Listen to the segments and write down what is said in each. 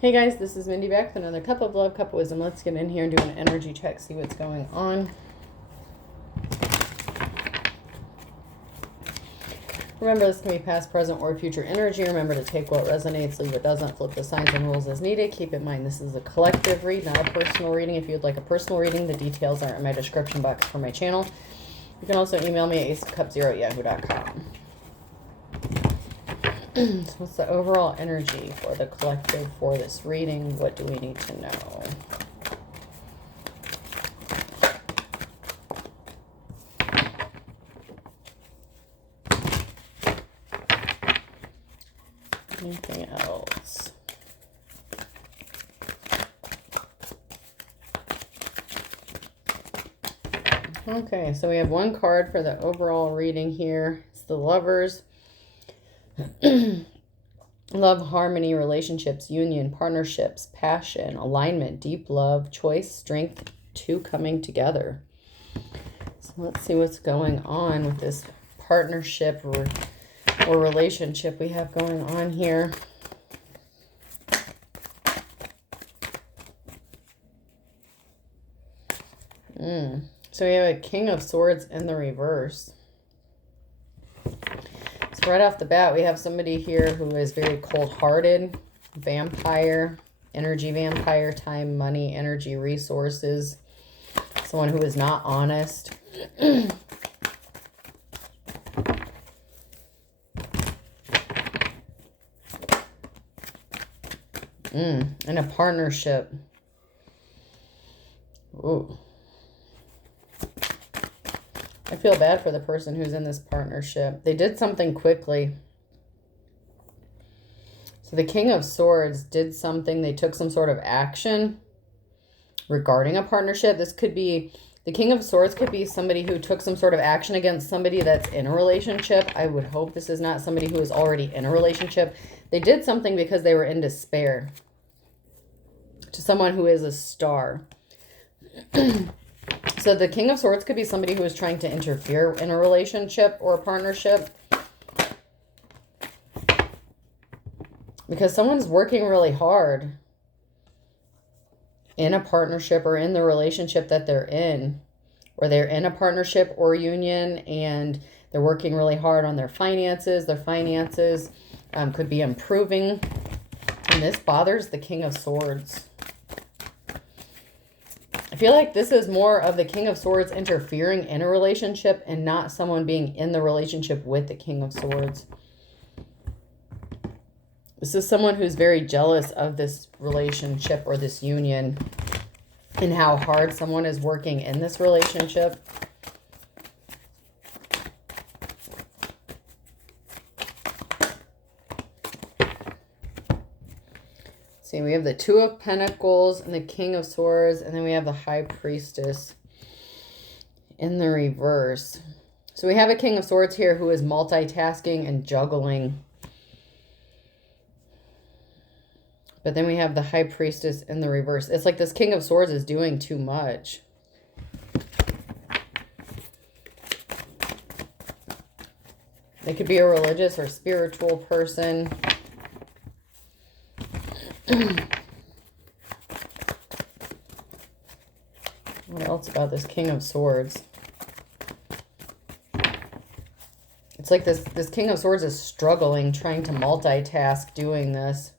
Hey guys, this is Mindy back with another cup of love, cup of wisdom. Let's get in here and do an energy check, see what's going on. Remember, this can be past, present, or future energy. Remember to take what resonates, leave what doesn't, flip the signs and rules as needed. Keep in mind, this is a collective read, not a personal reading. If you'd like a personal reading, the details are in my description box for my channel. You can also email me at aceofcups0@yahoo.com. So what's the overall energy for the collective for this reading? What do we need to know? Anything else? Okay, so we have one card for the overall reading here. It's the Lovers. Love, harmony, relationships, union, partnerships, passion, alignment, deep love, choice, strength, two coming together. So let's see what's going on with this partnership or relationship we have going on here. So we have a King of Swords in the reverse. So right off the bat, we have somebody here who is very cold-hearted, vampire, energy vampire, time, money, energy, resources. Someone who is not honest. In a partnership. Ooh. I feel bad for the person who's in this partnership. They did something quickly. So the King of Swords did something. They took some sort of action regarding a partnership. This could be, the King of Swords could be somebody who took some sort of action against somebody that's in a relationship. I would hope this is not somebody who is already in a relationship. They did something because they were in despair. To someone who is a star. So the King of Swords could be somebody who is trying to interfere in a relationship or a partnership. Because someone's working really hard in a partnership or in the relationship that they're in. Or they're in a partnership or union and they're working really hard on their finances. Their finances could be improving. And this bothers the King of Swords. I feel like this is more of the King of Swords interfering in a relationship and not someone being in the relationship with the King of Swords. This is someone who's very jealous of this relationship or this union and how hard someone is working in this relationship. See, we have the Two of Pentacles and the King of Swords, and then we have the High Priestess in the reverse. So we have a King of Swords here who is multitasking and juggling. But then we have the High Priestess in the reverse. It's like this King of Swords is doing too much. They could be a religious or spiritual person. What else about this King of Swords? It's like this King of Swords is struggling, trying to multitask doing this.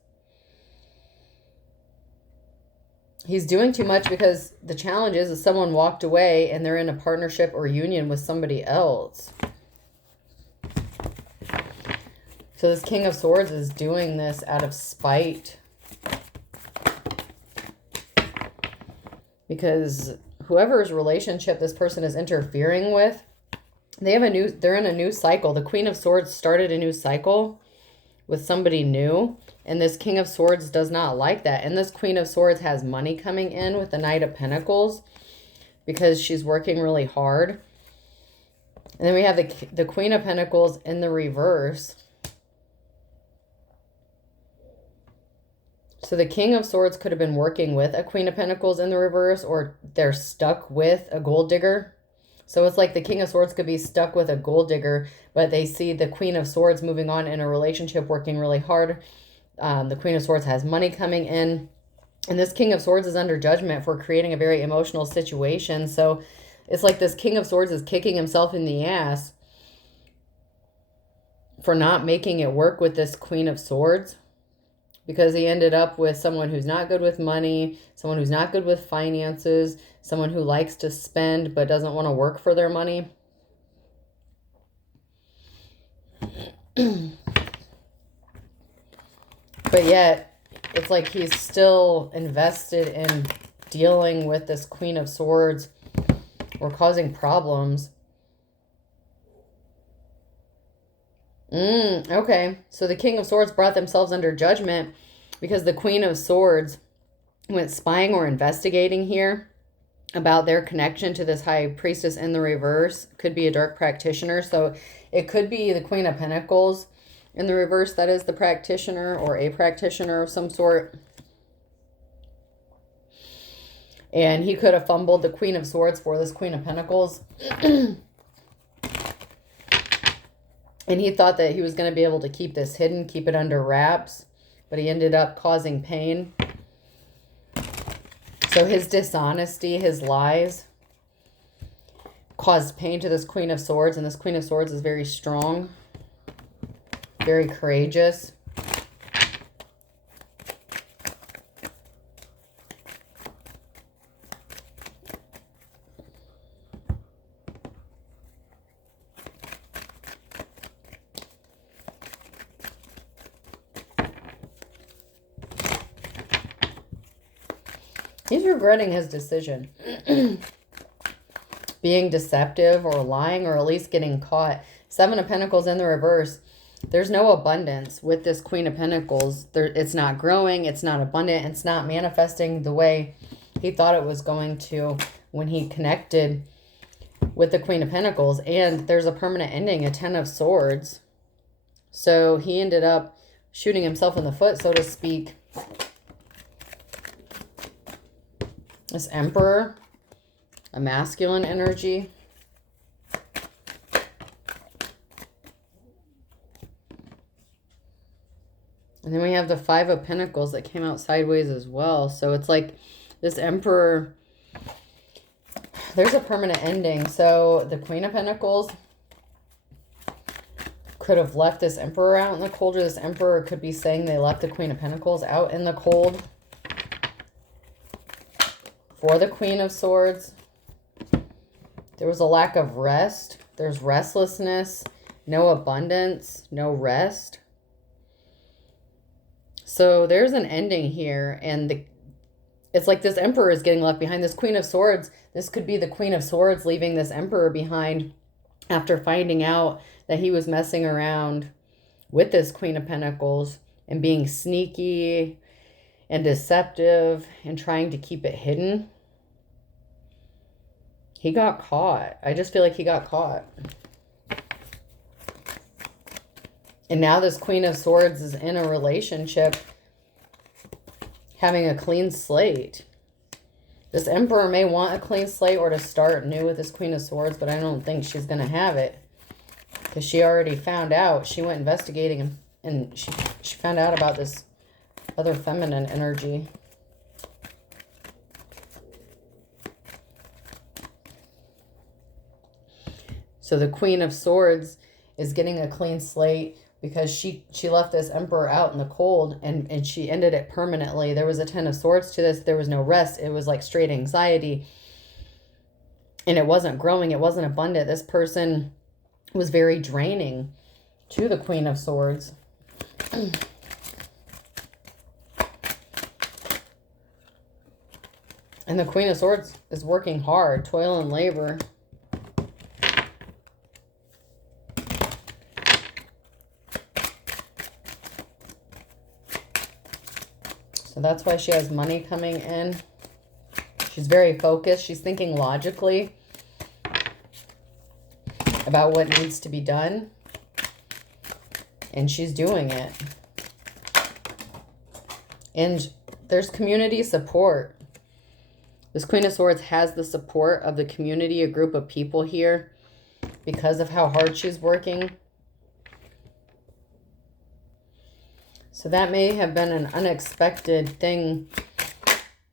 He's doing too much because the challenge is someone walked away and they're in a partnership or union with somebody else. So this King of Swords is doing this out of spite. Because whoever's relationship this person is interfering with, they're in a new cycle. The Queen of Swords started a new cycle with somebody new, and this King of Swords does not like that. And this Queen of Swords has money coming in with the Knight of Pentacles because she's working really hard. And then we have the Queen of Pentacles in the reverse. So the King of Swords could have been working with a Queen of Pentacles in the reverse, or they're stuck with a gold digger. So it's like the King of Swords could be stuck with a gold digger, but they see the Queen of Swords moving on in a relationship, working really hard. The Queen of Swords has money coming in. And this King of Swords is under judgment for creating a very emotional situation. So it's like this King of Swords is kicking himself in the ass for not making it work with this Queen of Swords, because he ended up with someone who's not good with money, someone who's not good with finances, someone who likes to spend but doesn't want to work for their money. But yet, it's like he's still invested in dealing with this Queen of Swords or causing problems. Okay, so the King of Swords brought themselves under judgment because the Queen of Swords went spying or investigating here about their connection to this High Priestess in the reverse. Could be a dark practitioner, so it could be the Queen of Pentacles in the reverse that is the practitioner, or a practitioner of some sort. And he could have fumbled the Queen of Swords for this Queen of Pentacles. And he thought that he was going to be able to keep this hidden, keep it under wraps, but he ended up causing pain. So his dishonesty, his lies, caused pain to this Queen of Swords, and this Queen of Swords is very strong, very courageous. He's regretting his decision. Being deceptive or lying, or at least getting caught. Seven of Pentacles in the reverse. There's no abundance with this Queen of Pentacles. It's not growing. It's not abundant. It's not manifesting the way he thought it was going to when he connected with the Queen of Pentacles. And there's a permanent ending, a Ten of Swords. So he ended up shooting himself in the foot, so to speak. This Emperor, a masculine energy. And then we have the Five of Pentacles that came out sideways as well. So it's like this Emperor, there's a permanent ending. So the Queen of Pentacles could have left this Emperor out in the cold, or this Emperor could be saying they left the Queen of Pentacles out in the cold. For the Queen of Swords, there was a lack of rest. There's restlessness, no abundance, no rest. So there's an ending here, and it's like this Emperor is getting left behind. This Queen of Swords, this could be the Queen of Swords leaving this Emperor behind after finding out that he was messing around with this Queen of Pentacles and being sneaky and deceptive and trying to keep it hidden. He got caught. I just feel like he got caught. And now this Queen of Swords is in a relationship having a clean slate. This Emperor may want a clean slate or to start new with this Queen of Swords, but I don't think she's going to have it. Because she already found out. She went investigating and she found out about this other feminine energy. So the Queen of Swords is getting a clean slate because she left this Emperor out in the cold, and she ended it permanently. There was a Ten of Swords to this. There was no rest. It was like straight anxiety. And it wasn't growing. It wasn't abundant. This person was very draining to the Queen of Swords. And the Queen of Swords is working hard, toil and labor. So that's why she has money coming in. She's very focused. She's thinking logically about what needs to be done. And she's doing it. And there's community support. This Queen of Swords has the support of the community, a group of people here, because of how hard she's working. So that may have been an unexpected thing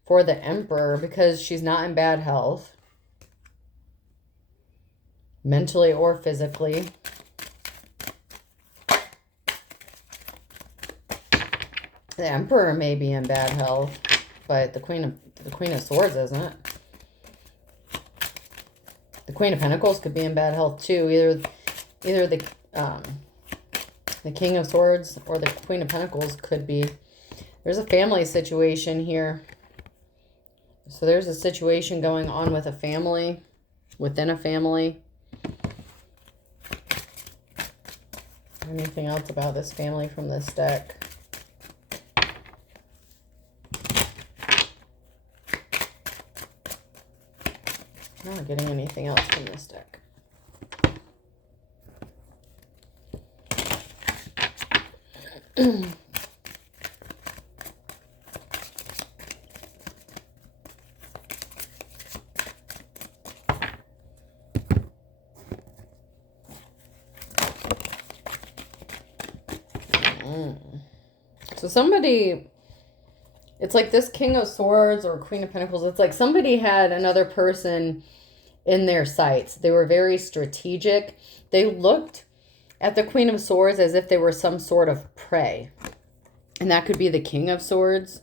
for the Emperor because she's not in bad health, mentally or physically. The Emperor may be in bad health, but the Queen of Swords isn't. The Queen of Pentacles could be in bad health too. Either the King of Swords or the Queen of Pentacles could be. There's a family situation here. So there's a situation going on with a family, within a family. Anything else about this family from this deck? I'm not getting anything else from this deck. So somebody, it's like this King of Swords or Queen of Pentacles, it's like somebody had another person in their sights. They were very strategic. They looked at the Queen of Swords as if they were some sort of prey. And that could be the King of Swords.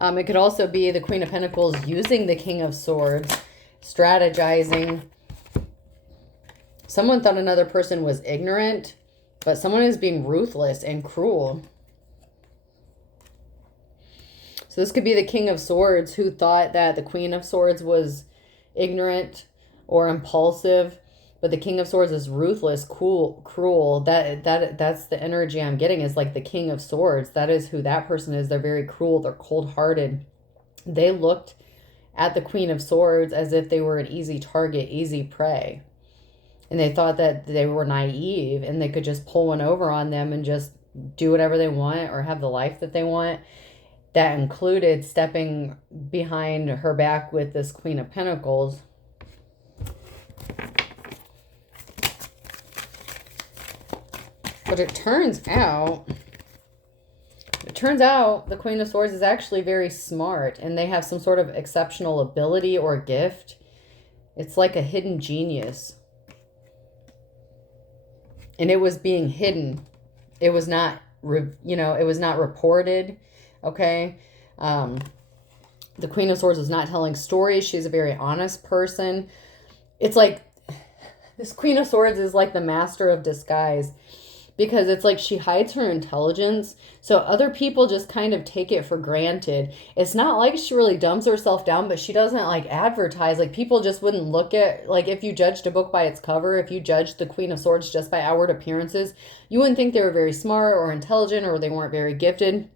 It could also be the Queen of Pentacles using the King of Swords, strategizing. Someone thought another person was ignorant, but someone is being ruthless and cruel. So this could be the King of Swords who thought that the Queen of Swords was ignorant or impulsive, but the King of Swords is ruthless, cruel. That's the energy I'm getting, is like the King of Swords. That is who that person is. They're very cruel. They're cold-hearted. They looked at the Queen of Swords as if they were an easy target, easy prey. And they thought that they were naive and they could just pull one over on them and just do whatever they want or have the life that they want. That included stepping behind her back with this Queen of Pentacles. But it turns out the Queen of Swords is actually very smart and they have some sort of exceptional ability or gift. It's like a hidden genius. And it was being hidden. It was not, it was not reported. Okay. The Queen of Swords was not telling stories. She's a very honest person. It's like this Queen of Swords is like the master of disguise, because it's like she hides her intelligence. So other people just kind of take it for granted. It's not like she really dumbs herself down, but she doesn't like advertise. Like people just wouldn't look at, like if you judged a book by its cover, if you judged the Queen of Swords just by outward appearances, you wouldn't think they were very smart or intelligent or they weren't very gifted.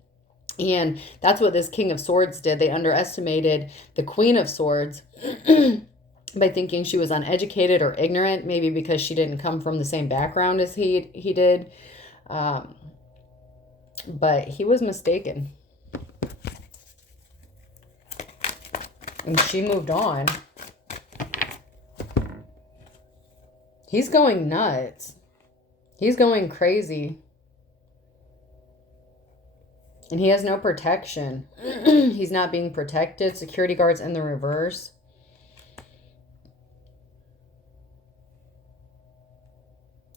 And that's what this King of Swords did. They underestimated the Queen of Swords by thinking she was uneducated or ignorant, maybe because she didn't come from the same background as he did. But he was mistaken. And she moved on. He's going nuts. He's going crazy. And he has no protection. He's not being protected. Security guards in the reverse.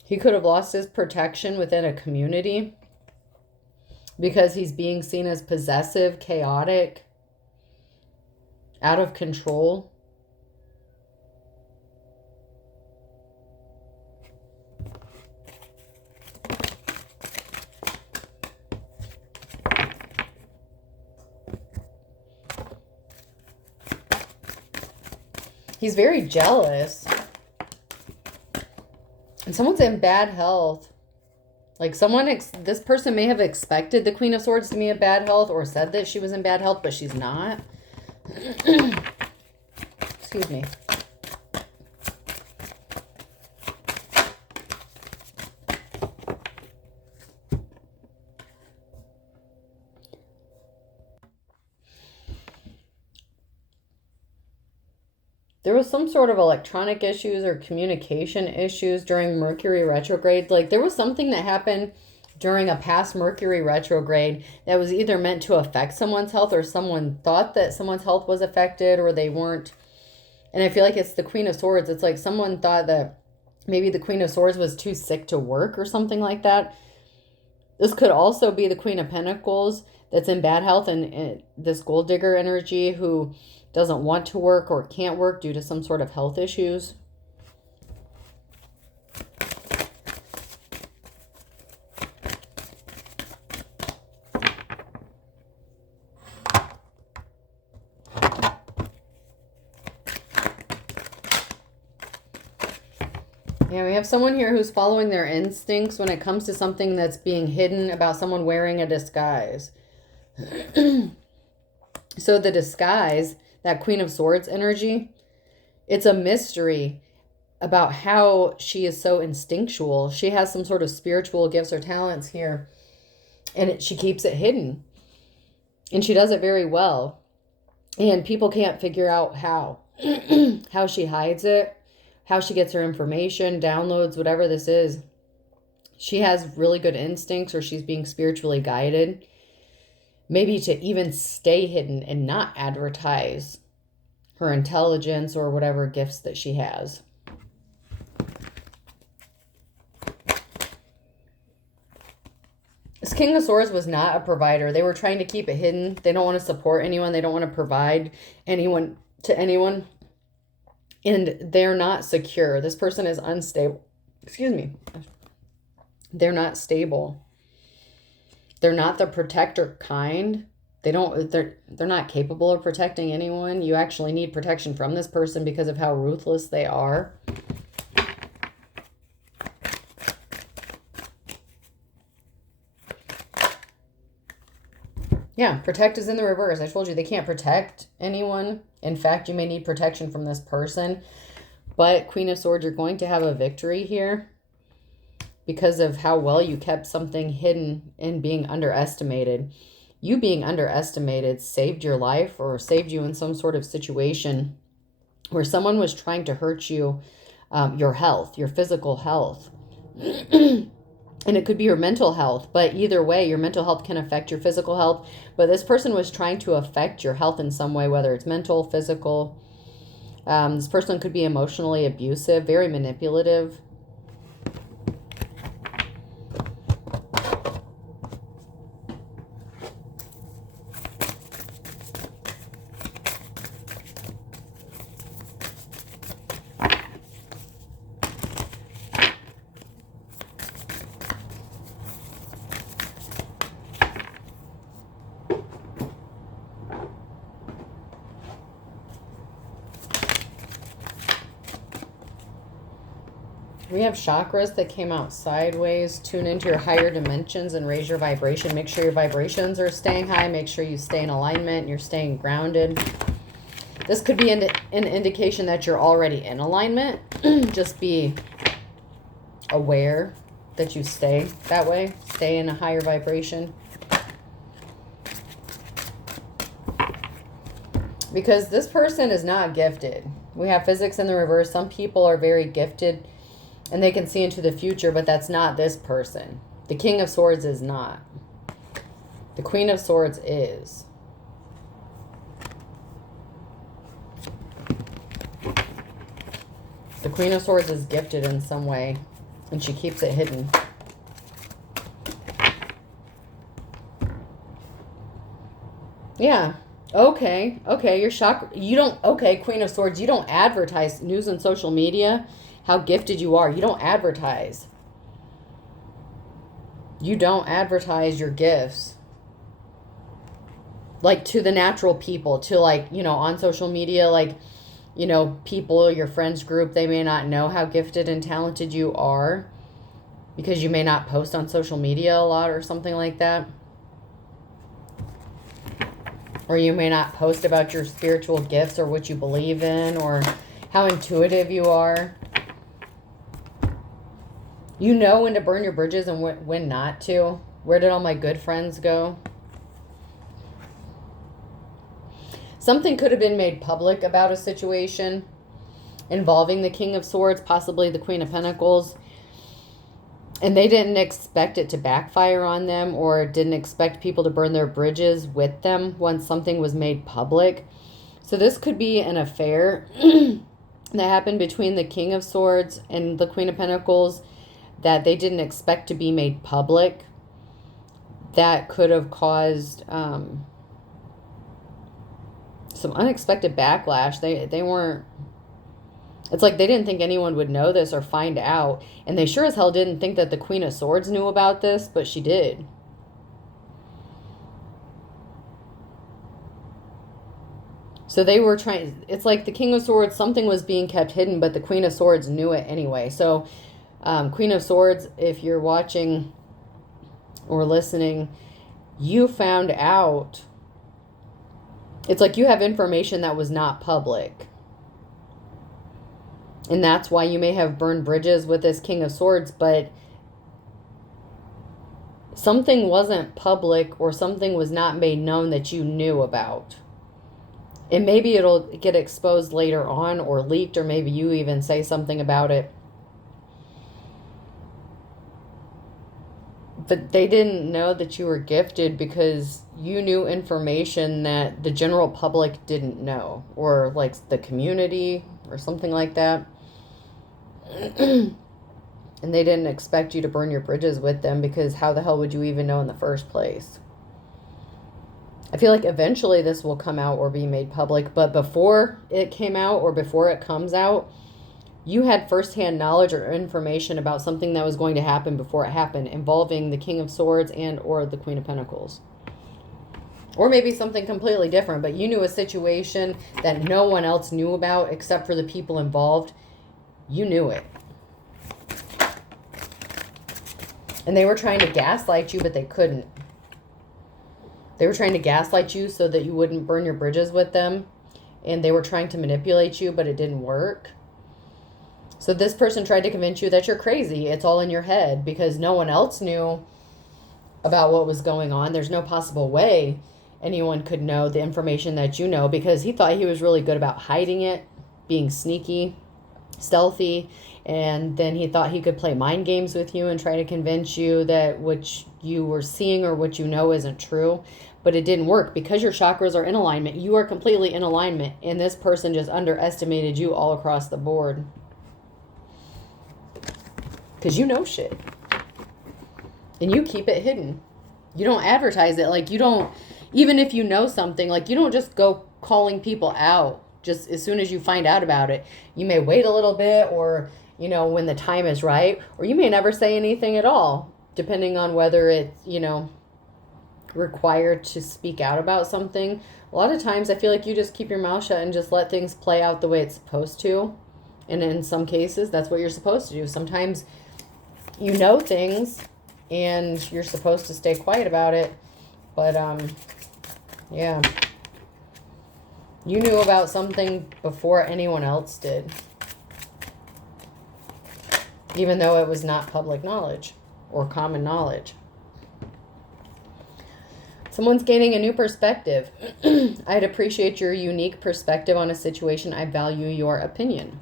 He could have lost his protection within a community because he's being seen as possessive, chaotic, out of control. He's very jealous. And someone's in bad health. Like this person may have expected the Queen of Swords to be in bad health or said that she was in bad health, but she's not. Excuse me. There was some sort of electronic issues or communication issues during Mercury retrograde. Like there was something that happened during a past Mercury retrograde that was either meant to affect someone's health, or someone thought that someone's health was affected, or they weren't. And I feel like it's the Queen of Swords. It's like someone thought that maybe the Queen of Swords was too sick to work or something like that. This could also be the Queen of Pentacles that's in bad health, and this gold digger energy who doesn't want to work or can't work due to some sort of health issues. Yeah, we have someone here who's following their instincts when it comes to something that's being hidden about someone wearing a disguise. So the disguise, that Queen of Swords energy, it's a mystery about how she is so instinctual. She has some sort of spiritual gifts or talents here, and she keeps it hidden. And she does it very well. And people can't figure out how. How she hides it, how she gets her information, downloads, whatever this is. She has really good instincts, or she's being spiritually guided. Maybe to even stay hidden and not advertise her intelligence or whatever gifts that she has. This King of Swords was not a provider. They were trying to keep it hidden. They don't want to support anyone. They don't want to provide anyone to anyone. And they're not secure. This person is unstable. Excuse me. They're not stable. They're not the protector kind. They're not capable of protecting anyone. You actually need protection from this person because of how ruthless they are. Yeah, protect is in the reverse. I told you they can't protect anyone. In fact, you may need protection from this person. But Queen of Swords, you're going to have a victory here because of how well you kept something hidden and being underestimated. You being underestimated saved your life, or saved you in some sort of situation where someone was trying to hurt you, your health, your physical health. And it could be your mental health, but either way, your mental health can affect your physical health. But this person was trying to affect your health in some way, whether it's mental, physical. This person could be emotionally abusive, very manipulative. We have chakras that came out sideways. Tune into your higher dimensions and raise your vibration. Make sure your vibrations are staying high. Make sure you stay in alignment. You're staying grounded. This could be an indication that you're already in alignment. Just be aware that you stay that way. Stay in a higher vibration. Because this person is not gifted. We have physics in the reverse. Some people are very gifted and they can see into the future, but that's not this person. The King of Swords is not. The Queen of Swords is. The Queen of Swords is gifted in some way, and she keeps it hidden. Yeah. Okay. Okay. You're shocked. You don't. Okay. Queen of Swords. You don't advertise news and social media how gifted you are. You don't advertise. You don't advertise your gifts. Like to the natural people, to like, you know, on social media, like, you know, people, your friends group, they may not know how gifted and talented you are because you may not post on social media a lot or something like that. Or you may not post about your spiritual gifts or what you believe in or how intuitive you are. You know when to burn your bridges and when not to. Where did all my good friends go? Something could have been made public about a situation involving the King of Swords, possibly the Queen of Pentacles. And they didn't expect it to backfire on them, or didn't expect people to burn their bridges with them once something was made public. So this could be an affair that happened between the King of Swords and the Queen of Pentacles that they didn't expect to be made public. That could have caused some unexpected backlash. They weren't... It's like they didn't think anyone would know this or find out. And they sure as hell didn't think that the Queen of Swords knew about this, but she did. So they were trying... It's like the King of Swords, something was being kept hidden, but the Queen of Swords knew it anyway. So Queen of Swords, if you're watching or listening, you found out. It's like you have information that was not public. And that's why you may have burned bridges with this King of Swords, but something wasn't public or something was not made known that you knew about. And maybe it'll get exposed later on or leaked, or maybe you even say something about it. But they didn't know that you were gifted because you knew information that the general public didn't know, or like the community or something like that. And they didn't expect you to burn your bridges with them, because how the hell would you even know in the first place? I feel like eventually this will come out or be made public, but before it came out or before it comes out, you had firsthand knowledge or information about something that was going to happen before it happened, involving the King of Swords and or the Queen of Pentacles. Or maybe something completely different, but you knew a situation that no one else knew about except for the people involved. You knew it. And they were trying to gaslight you, but they couldn't. They were trying to gaslight you so that you wouldn't burn your bridges with them. And they were trying to manipulate you, but it didn't work. So this person tried to convince you that you're crazy. It's all in your head, because no one else knew about what was going on. There's no possible way anyone could know the information that you know, because he thought he was really good about hiding it, being sneaky, stealthy, and then he thought he could play mind games with you and try to convince you that what you were seeing or what you know isn't true. But it didn't work, because your chakras are in alignment. You are completely in alignment, and this person just underestimated you all across the board. Because you know shit. And you keep it hidden. You don't advertise it. Like, you don't, even if you know something, like, you don't just go calling people out just as soon as you find out about it. You may wait a little bit, or, you know, when the time is right, or you may never say anything at all, depending on whether it's, you know, required to speak out about something. A lot of times I feel like you just keep your mouth shut and just let things play out the way it's supposed to. And in some cases, that's what you're supposed to do. Sometimes you know things and you're supposed to stay quiet about it. But, yeah. You knew about something before anyone else did. Even though it was not public knowledge or common knowledge. Someone's gaining a new perspective. I'd appreciate your unique perspective on a situation. I value your opinion.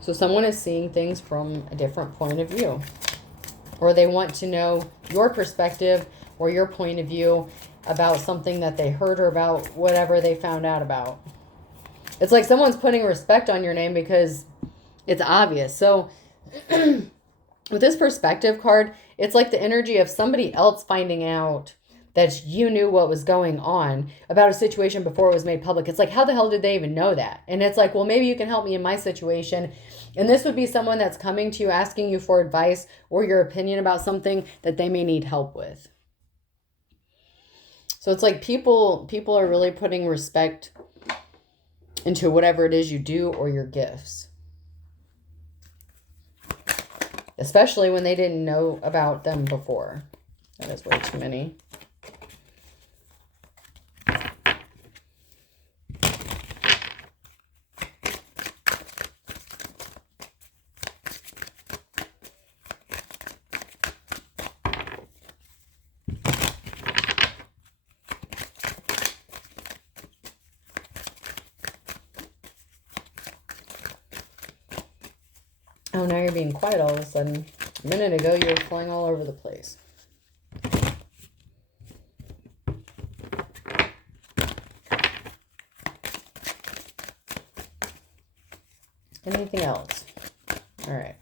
So someone is seeing things from a different point of view. Or they want to know your perspective or your point of view about something that they heard, or about whatever they found out about. It's like someone's putting respect on your name because it's obvious. So with this perspective card, it's like the energy of somebody else finding out that you knew what was going on about a situation before it was made public. It's like, how the hell did they even know that? And it's like, well, maybe you can help me in my situation. And this would be someone that's coming to you, asking you for advice or your opinion about something that they may need help with. So it's like people are really putting respect into whatever it is you do or your gifts. Especially when they didn't know about them before. That is way too many. Oh, now you're being quiet all of a sudden. A minute ago, you were flying all over the place. Anything else? All right.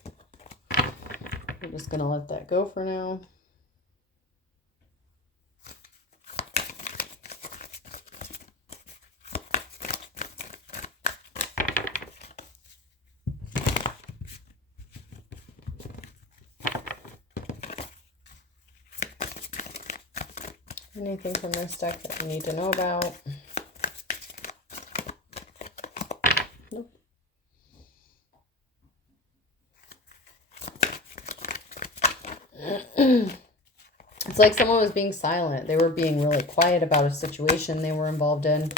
I'm just going to let that go for now. Anything from this deck that you need to know about? Nope. It's like someone was being silent. They were being really quiet about a situation they were involved in.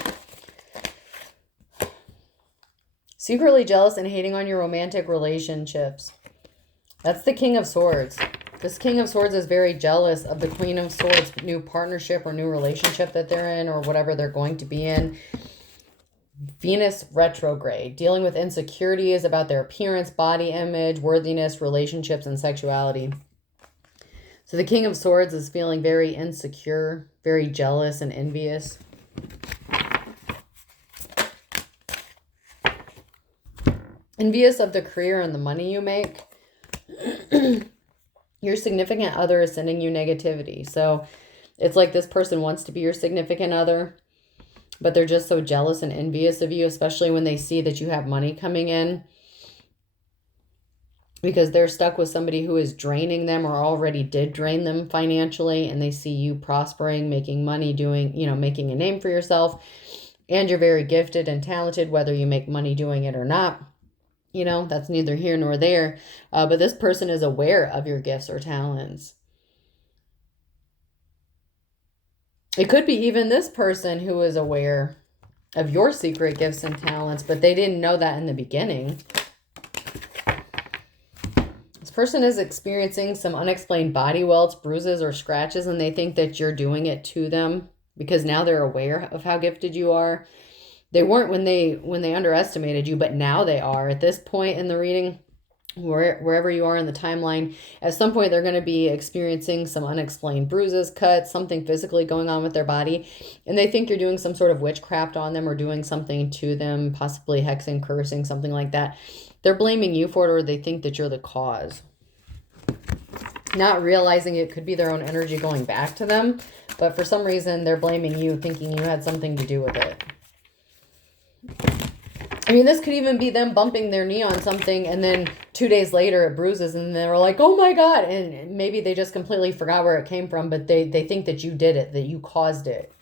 Secretly jealous and hating on your romantic relationships. That's the King of Swords. This King of Swords is very jealous of the Queen of Swords' new partnership or new relationship that they're in or whatever they're going to be in. Venus retrograde, dealing with insecurities about their appearance, body image, worthiness, relationships, and sexuality. So the King of Swords is feeling very insecure, very jealous and envious. Envious of the career and the money you make. Your significant other is sending you negativity. So it's like this person wants to be your significant other, but they're just so jealous and envious of you, especially when they see that you have money coming in, because they're stuck with somebody who is draining them or already did drain them financially, and they see you prospering, making money, doing, making a name for yourself, and you're very gifted and talented, whether you make money doing it or not. That's neither here nor there. But this person is aware of your gifts or talents. It could be even this person who is aware of your secret gifts and talents, but they didn't know that in the beginning. This person is experiencing some unexplained body welts, bruises, or scratches, and they think that you're doing it to them because now they're aware of how gifted you are. They weren't when they underestimated you, but now they are. At this point in the reading, wherever you are in the timeline, at some point they're going to be experiencing some unexplained bruises, cuts, something physically going on with their body, and they think you're doing some sort of witchcraft on them or doing something to them, possibly hexing, cursing, something like that. They're blaming you for it, or they think that you're the cause. Not realizing it could be their own energy going back to them, but for some reason they're blaming you, thinking you had something to do with it. I mean, this could even be them bumping their knee on something and then 2 days later it bruises and they're like, oh my God. And maybe they just completely forgot where it came from, but they think that you did it, that you caused it.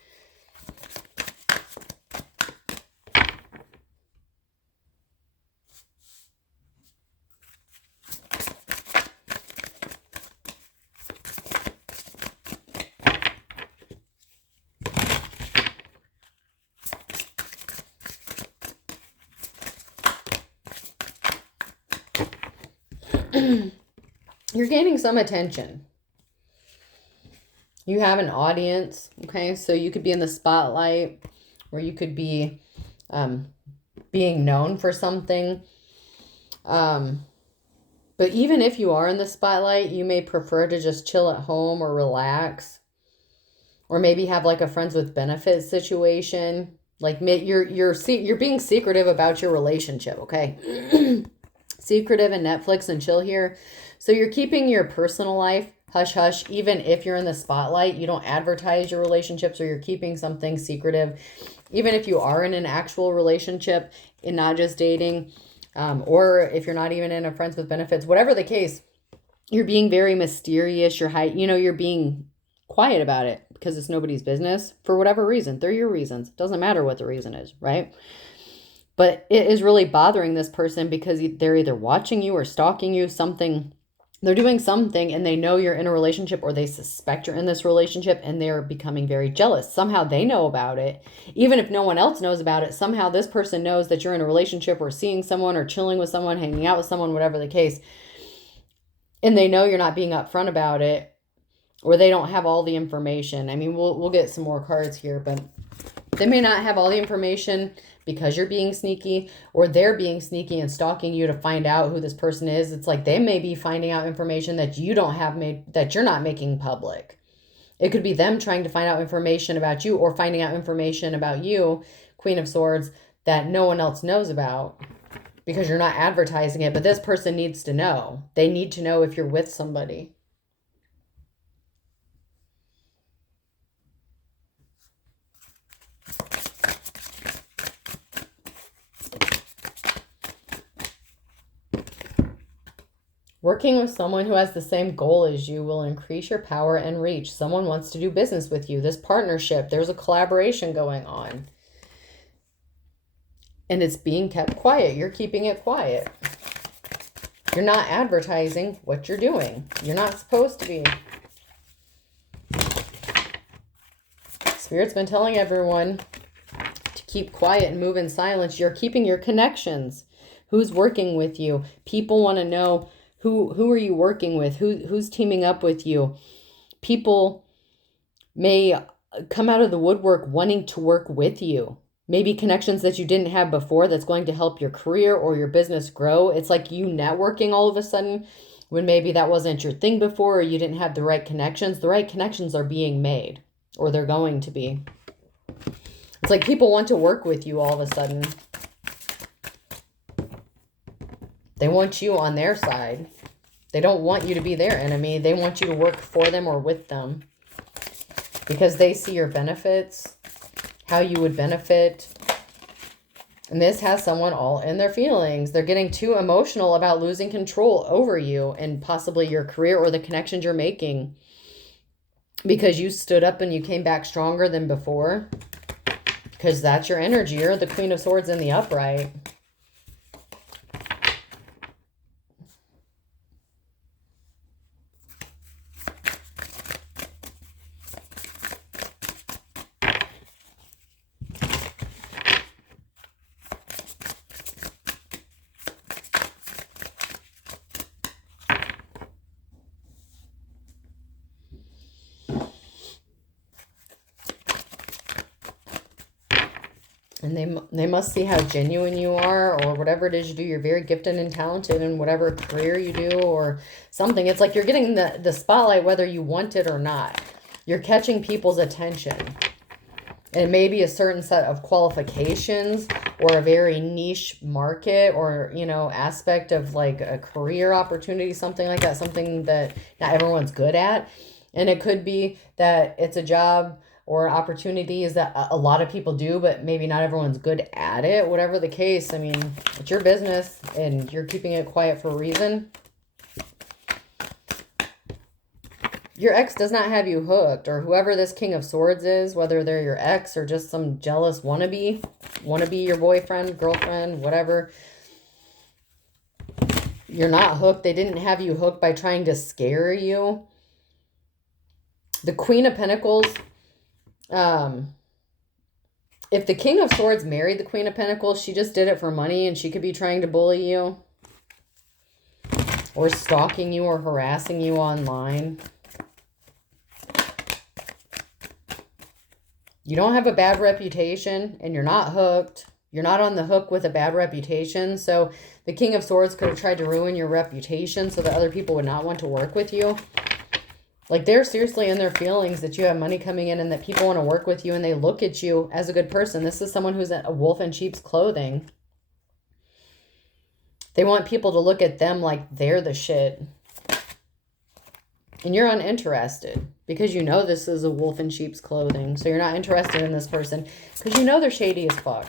You're gaining some attention. You have an audience, okay? So you could be in the spotlight, or you could be being known for something. But even if you are in the spotlight, you may prefer to just chill at home or relax, or maybe have like a friends with benefits situation. Like you're being secretive about your relationship, okay? Secretive and Netflix and chill here. So you're keeping your personal life hush hush, even if you're in the spotlight. You don't advertise your relationships, or you're keeping something secretive, even if you are in an actual relationship and not just dating, or if you're not even in a friends with benefits, whatever the case, you're being very mysterious. You're being quiet about it because it's nobody's business for whatever reason. They're your reasons. It doesn't matter what the reason is, right? But it is really bothering this person because they're either watching you or stalking you, something. They're doing something and they know you're in a relationship, or they suspect you're in this relationship, and they're becoming very jealous. Somehow they know about it. Even if no one else knows about it, somehow this person knows that you're in a relationship or seeing someone or chilling with someone, hanging out with someone, whatever the case. And they know you're not being upfront about it, or they don't have all the information. I mean, we'll get some more cards here, but They may not have all the information because you're being sneaky, or they're being sneaky and stalking you to find out who this person is. It's like they may be finding out information that you don't have made, that you're not making public. It could be them trying to find out information about you, or finding out information about you, Queen of Swords, that no one else knows about because you're not advertising it. But this person needs to know. They need to know if you're with somebody. Working with someone who has the same goal as you will increase your power and reach. Someone wants to do business with you. This partnership, there's a collaboration going on. And it's being kept quiet. You're keeping it quiet. You're not advertising what you're doing. You're not supposed to be. Spirit's been telling everyone to keep quiet and move in silence. You're keeping your connections. Who's working with you? People want to know who are you working with? Who's teaming up with you? People may come out of the woodwork wanting to work with you. Maybe connections that you didn't have before that's going to help your career or your business grow. It's like you networking all of a sudden when maybe that wasn't your thing before, or you didn't have the right connections. The right connections are being made, or they're going to be. It's like people want to work with you all of a sudden. They want you on their side. They don't want you to be their enemy. They want you to work for them or with them because they see your benefits, how you would benefit. And this has someone all in their feelings. They're getting too emotional about losing control over you and possibly your career or the connections you're making because you stood up and you came back stronger than before, because that's your energy. You're the Queen of Swords in the upright. And they must see how genuine you are, or whatever it is you do. You're very gifted and talented in whatever career you do or something. It's like you're getting the spotlight whether you want it or not. You're catching people's attention. And maybe a certain set of qualifications or a very niche market or, you know, aspect of like a career opportunity, something like that, something that not everyone's good at. And it could be that it's a job or opportunities that a lot of people do, but maybe not everyone's good at it. Whatever the case, I mean, it's your business and you're keeping it quiet for a reason. Your ex does not have you hooked, or whoever this King of Swords is, whether they're your ex or just some jealous wannabe your boyfriend, girlfriend, whatever. You're not hooked. They didn't have you hooked by trying to scare you. The Queen of Pentacles, if the King of Swords married the Queen of Pentacles, she just did it for money, and she could be trying to bully you or stalking you or harassing you online. You don't have a bad reputation and you're not hooked. You're not on the hook with a bad reputation. So the King of Swords could have tried to ruin your reputation so that other people would not want to work with you. Like, they're seriously in their feelings that you have money coming in and that people want to work with you and they look at you as a good person. This is someone who's a wolf in sheep's clothing. They want people to look at them like they're the shit. And you're uninterested because you know this is a wolf in sheep's clothing. So you're not interested in this person because you know they're shady as fuck.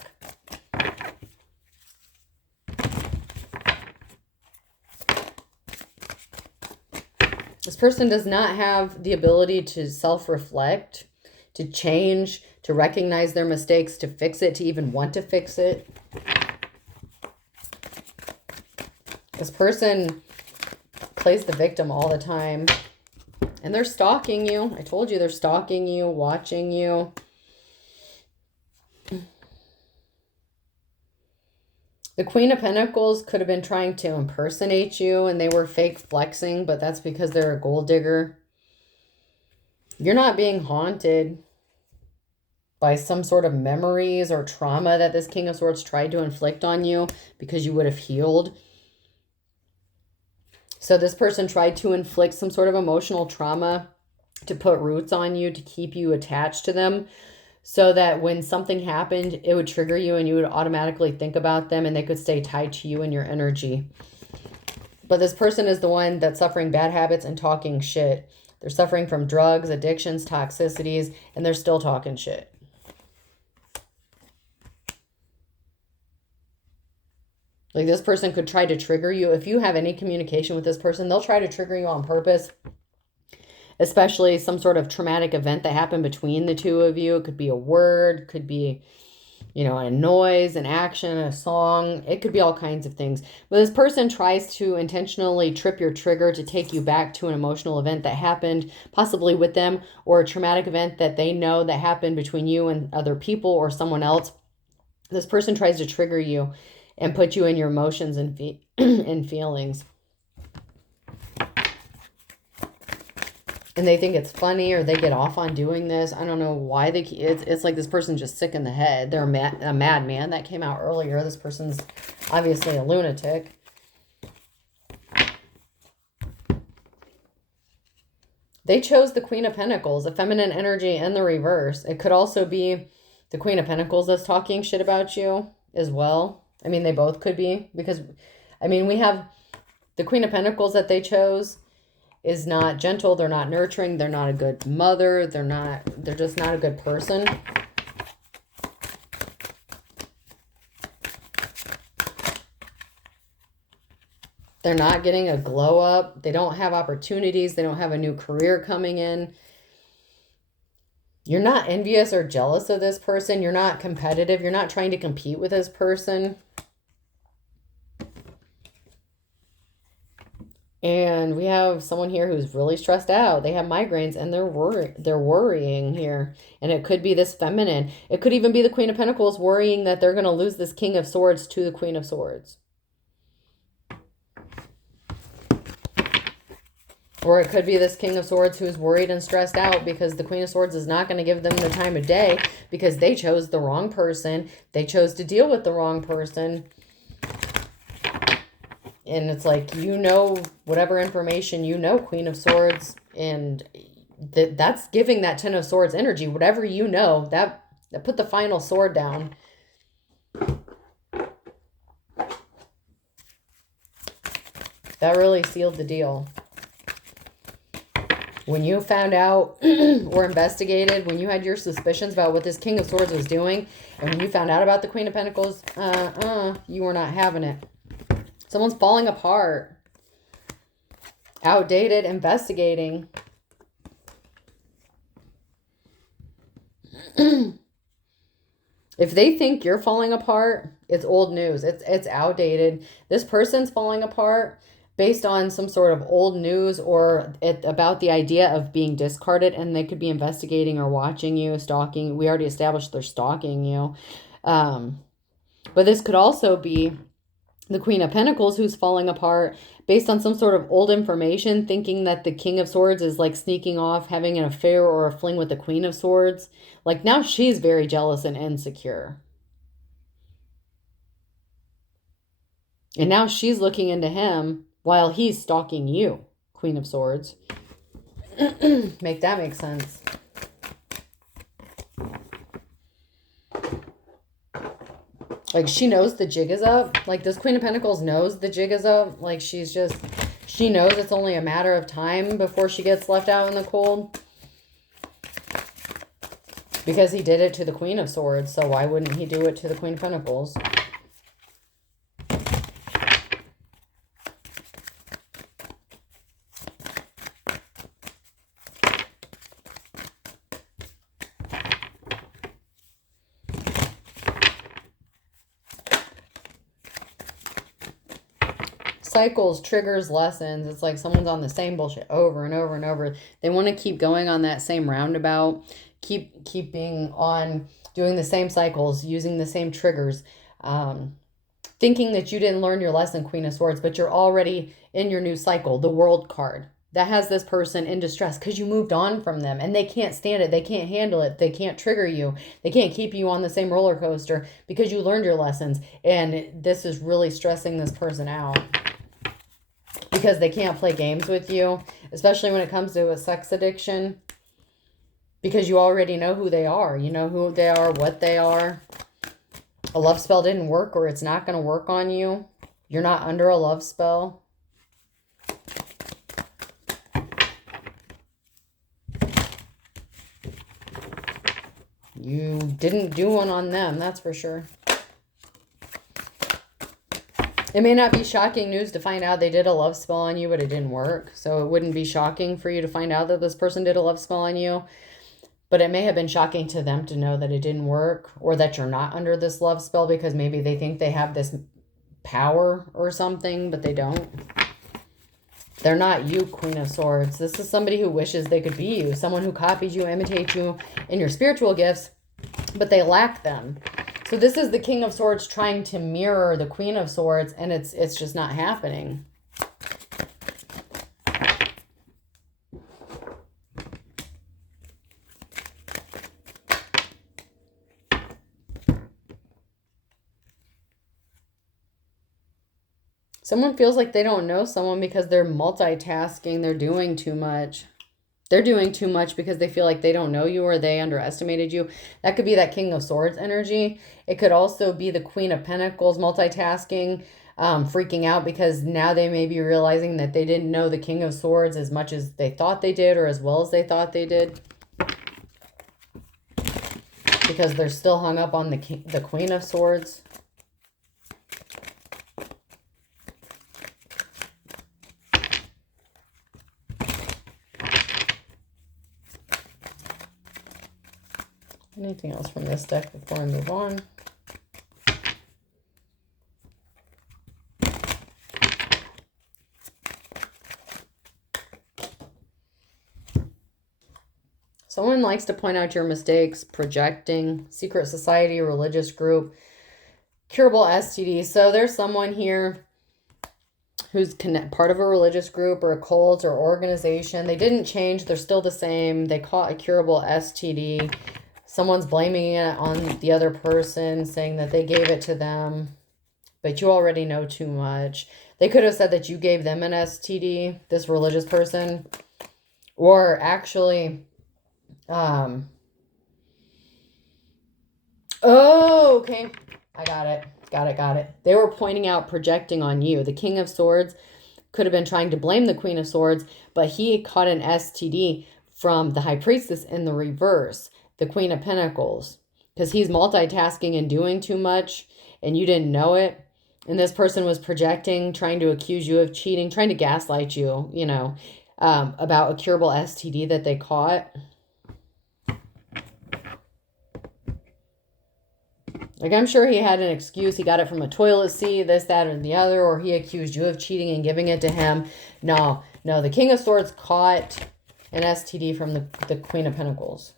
This person does not have the ability to self-reflect, to change, to recognize their mistakes, to fix it, to even want to fix it. This person plays the victim all the time. And they're stalking you. I told you they're stalking you, watching you. The Queen of Pentacles could have been trying to impersonate you and they were fake flexing, but that's because they're a gold digger. You're not being haunted. by some sort of memories or trauma that this King of Swords tried to inflict on you because you would have healed. So this person tried to inflict some sort of emotional trauma to put roots on you, to keep you attached to them, so that when something happened, it would trigger you and you would automatically think about them and they could stay tied to you and your energy. But this person is the one that's suffering bad habits and talking shit. They're suffering from drugs, addictions, toxicities, and they're still talking shit. Like, this person could try to trigger you. If you have any communication with this person, they'll try to trigger you on purpose. Especially some sort of traumatic event that happened between the two of you. It could be a word, could be, you know, a noise, an action, a song. It could be all kinds of things. But this person tries to intentionally trip your trigger to take you back to an emotional event that happened, possibly with them, or a traumatic event that they know that happened between you and other people or someone else. This person tries to trigger you and put you in your emotions and and feelings. And they think it's funny, or they get off on doing this. I don't know why they. It's like this person's just sick in the head. They're a madman. That came out earlier. This person's obviously a lunatic. They chose the Queen of Pentacles, a feminine energy in the reverse. It could also be the Queen of Pentacles that's talking shit about you as well. I mean, they both could be, because, I mean, we have the Queen of Pentacles that they chose is not gentle, they're not nurturing, they're not a good mother, they're just not a good person. They're not getting a glow up. They don't have opportunities. They don't have a new career coming in. You're not envious or jealous of this person. You're not competitive. You're not trying to compete with this person. And we have someone here who's really stressed out. They have migraines and they're worrying here. And it could be this feminine. It could even be the Queen of Pentacles worrying that they're going to lose this King of Swords to the Queen of Swords. Or it could be this King of Swords who's worried and stressed out because the Queen of Swords is not going to give them the time of day because they chose the wrong person. They chose to deal with the wrong person. And it's like, you know, whatever information you know, Queen of Swords, and that's giving that Ten of Swords energy. Whatever you know, that put the final sword down. That really sealed the deal. When you found out or investigated, when you had your suspicions about what this King of Swords was doing, and when you found out about the Queen of Pentacles, you were not having it. Someone's falling apart. Outdated, investigating. If they think you're falling apart, it's old news. It's outdated. This person's falling apart based on some sort of old news or about the idea of being discarded, and they could be investigating or watching you, stalking. We already established they're stalking you. But this could also be the Queen of Pentacles who's falling apart based on some sort of old information, thinking that the King of Swords is like sneaking off, having an affair or a fling with the Queen of Swords. Like, now she's very jealous and insecure. And now she's looking into him while he's stalking you, Queen of Swords. Make that make sense. Like, she knows the jig is up. Like, this Queen of Pentacles knows the jig is up. Like, she knows it's only a matter of time before she gets left out in the cold. Because he did it to the Queen of Swords, so why wouldn't he do it to the Queen of Pentacles? Cycles, triggers, lessons. It's like someone's on the same bullshit over and over and over. They want to keep going on that same roundabout, keep being on doing the same cycles, using the same triggers, thinking that you didn't learn your lesson, Queen of Swords, but you're already in your new cycle, the World card. that has this person in distress because you moved on from them and they can't stand it. They can't handle it. They can't trigger you. They can't keep you on the same roller coaster because you learned your lessons. And this is really stressing this person out because they can't play games with you, especially when it comes to a sex addiction, because you already know who they are. You know who they are, what they are. A love spell didn't work, or it's not going to work on you. You're not under a love spell. You didn't do one on them, that's for sure. It may not be shocking news to find out they did a love spell on you, but it didn't work. So it wouldn't be shocking for you to find out that this person did a love spell on you. But it may have been shocking to them to know that it didn't work, or that you're not under this love spell because maybe they think they have this power or something, but they don't. They're not you, Queen of Swords. This is somebody who wishes they could be you. Someone who copies you, imitates you in your spiritual gifts, but they lack them. So this is the King of Swords trying to mirror the Queen of Swords, and it's just not happening. Someone feels like they don't know someone because they're multitasking. They're doing too much. They're doing too much because they feel like they don't know you or they underestimated you. That could be that King of Swords energy. It could also be the Queen of Pentacles multitasking, freaking out because now they may be realizing that they didn't know the King of Swords as much as they thought they did, or as well as they thought they did, because they're still hung up on the Queen of Swords. Anything else from this deck before I move on? Someone likes to point out your mistakes, projecting, secret society, religious group, curable STD. So there's someone here who's part of a religious group or a cult or organization. They didn't change. They're still the same. They caught a curable STD. Someone's blaming it on the other person, saying that they gave it to them, but you already know too much. They could have said that you gave them an STD, this religious person, or actually, oh, okay, I got it. Got it. They were pointing out projecting on you. The King of Swords could have been trying to blame the Queen of Swords, but he caught an STD from the High Priestess in the reverse, the Queen of Pentacles, because he's multitasking and doing too much, and you didn't know it. And this person was projecting, trying to accuse you of cheating, trying to gaslight you, you know, about a curable STD that they caught. Like, I'm sure he had an excuse. He got it from a toilet seat, this, that, or the other, or he accused you of cheating and giving it to him. No, the King of Swords caught an STD from the Queen of Pentacles.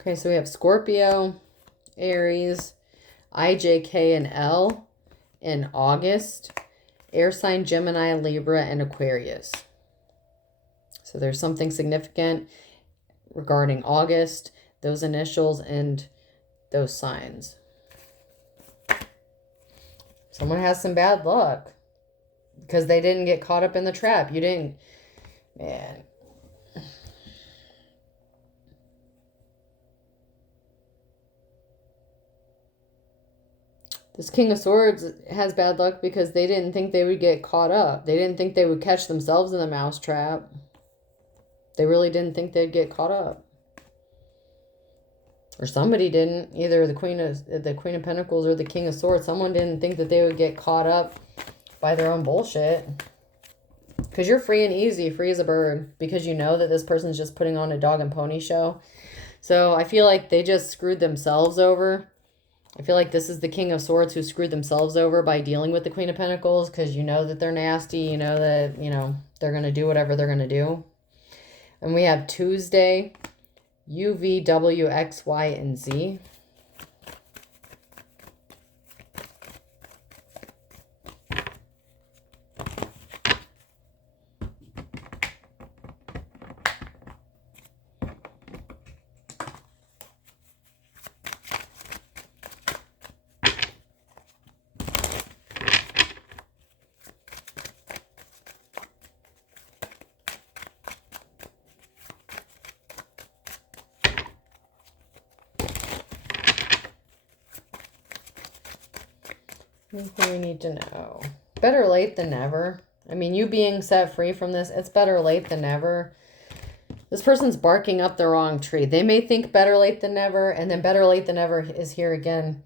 Okay, so we have Scorpio, Aries, IJK, and L in August. Air sign Gemini, Libra, and Aquarius. So there's something significant regarding August, those initials, and those signs. Someone has some bad luck because they didn't get caught up in the trap. You didn't, man. This King of Swords has bad luck because they didn't think they would get caught up. They didn't think they would catch themselves in the mousetrap. They really didn't think they'd get caught up. Or somebody didn't. Either the Queen of Pentacles or the King of Swords. Someone didn't think that they would get caught up by their own bullshit. Because you're free and easy, free as a bird. Because you know that this person's just putting on a dog and pony show. So I feel like they just screwed themselves over. I feel like this is the King of Swords who screwed themselves over by dealing with the Queen of Pentacles, because you know that they're nasty. You know that, you know, they're going to do whatever they're going to do. And we have Tuesday, U, V, W, X, Y, and Z. Anything we need to know? Better late than never. I mean, you being set free from this, it's better late than never. This person's barking up the wrong tree. They may think better late than never, and then better late than never is here again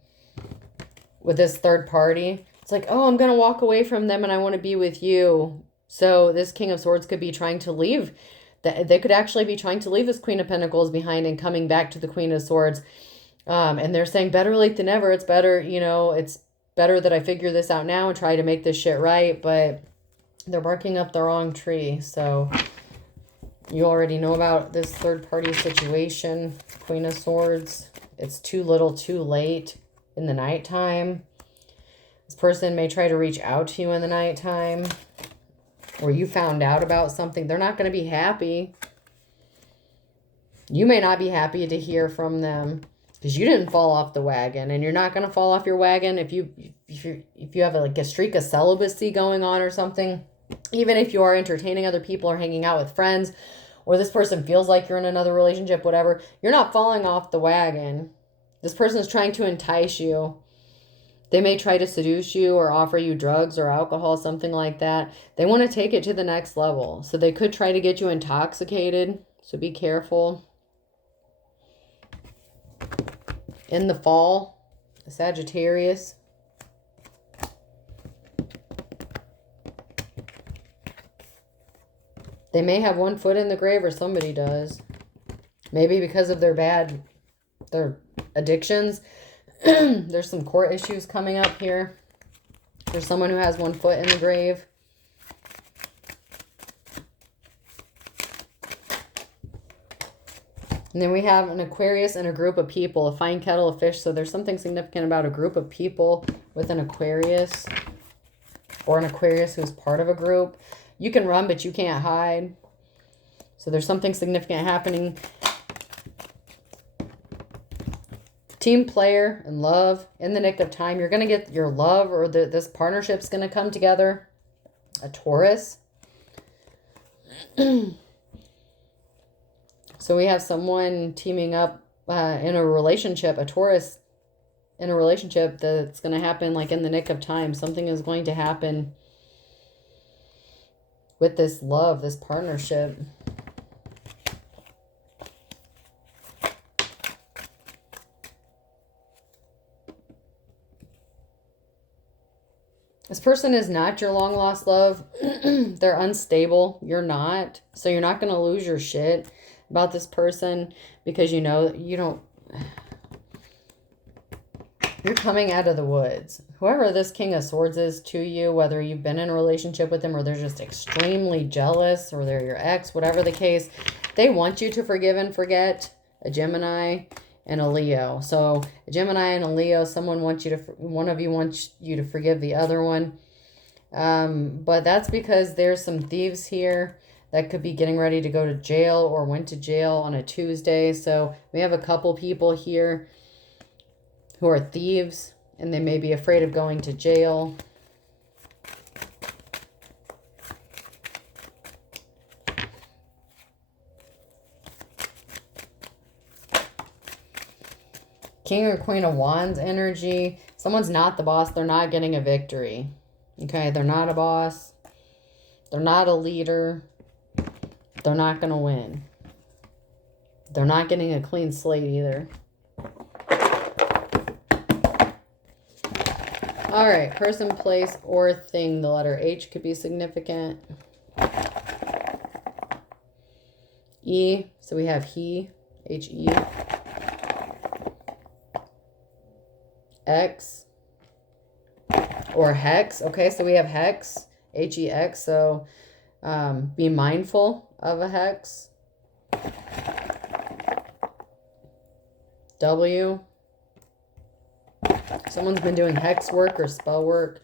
with this third party. It's like, oh, I'm going to walk away from them and I want to be with you. So this King of Swords could be trying to leave. They could actually be trying to leave this Queen of Pentacles behind and coming back to the Queen of Swords. And they're saying better late than never. It's better, you know, it's better that I figure this out now and try to make this shit right. But they're barking up the wrong tree. So you already know about this third party situation. Queen of Swords. It's too little too late in the nighttime. This person may try to reach out to you in the nighttime, or you found out about something. They're not going to be happy. You may not be happy to hear from them because you didn't fall off the wagon, and you're not going to fall off your wagon if you have like a streak of celibacy going on or something. Even if you are entertaining other people or hanging out with friends, or this person feels like you're in another relationship, whatever, you're not falling off the wagon. This person is trying to entice you. They may try to seduce you or offer you drugs or alcohol, something like that. They want to take it to the next level. So they could try to get you intoxicated. So be careful. In the fall, Sagittarius. They may have one foot in the grave, or somebody does. Maybe because of their addictions. There's some court issues coming up here. There's someone who has one foot in the grave. And then we have an Aquarius and a group of people, a fine kettle of fish. So there's something significant about a group of people with an Aquarius, or an Aquarius who's part of a group. You can run, but you can't hide. So there's something significant happening. Team player and love in the nick of time. You're going to get your love, or this partnership's going to come together. A Taurus. So we have someone teaming up in a relationship, a Taurus in a relationship that's going to happen like in the nick of time. Something is going to happen with this love, this partnership. This person is not your long lost love. They're unstable. You're not. So you're not going to lose your shit about this person, because you know you don't. You're coming out of the woods. Whoever this King of Swords is to you, whether you've been in a relationship with them or they're just extremely jealous, or they're your ex, whatever the case, they want you to forgive and forget. A Gemini and a Leo. So a Gemini and a Leo, one of you wants you to forgive the other one. But that's because there's some thieves here that could be getting ready to go to jail or went to jail on a Tuesday. So we have a couple people here who are thieves, and they may be afraid of going to jail. King or Queen of Wands energy. Someone's not the boss. They're not getting a victory. Okay, they're not a boss. They're not a leader. They're not going to win. They're not getting a clean slate either. All right, person, place, or thing. The letter H could be significant. E, so we have he, H-E. X, or hex. Okay, so we have hex, H-E-X. So be mindful of a hex. W. Someone's been doing hex work or spell work.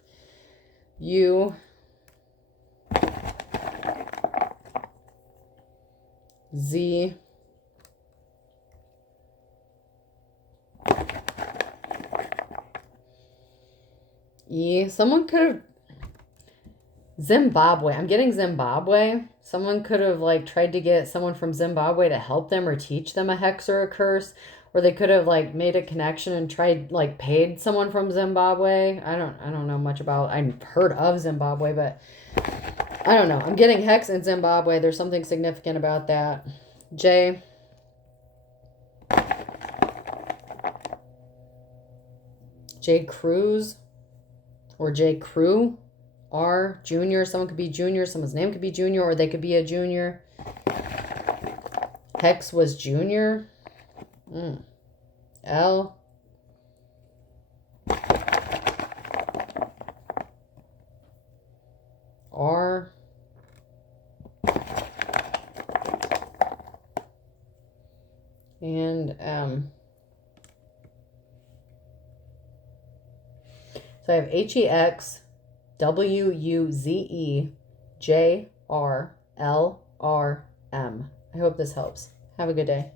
U. Z. E. Someone could have... Zimbabwe. I'm getting Zimbabwe. Someone could have like tried to get someone from Zimbabwe to help them or teach them a hex or a curse. Or they could have like made a connection and tried like paid someone from Zimbabwe. I don't know much about... I've heard of Zimbabwe, but I don't know. I'm getting hex in Zimbabwe. There's something significant about that. J. J. Cruz or J. Crew. R. Junior. Someone could be junior. Someone's name could be junior, or they could be a junior. Hex was junior. L. R. And M. So I have H-E-X, W-U-Z-E, J-R-L-R-M. I hope this helps. Have a good day.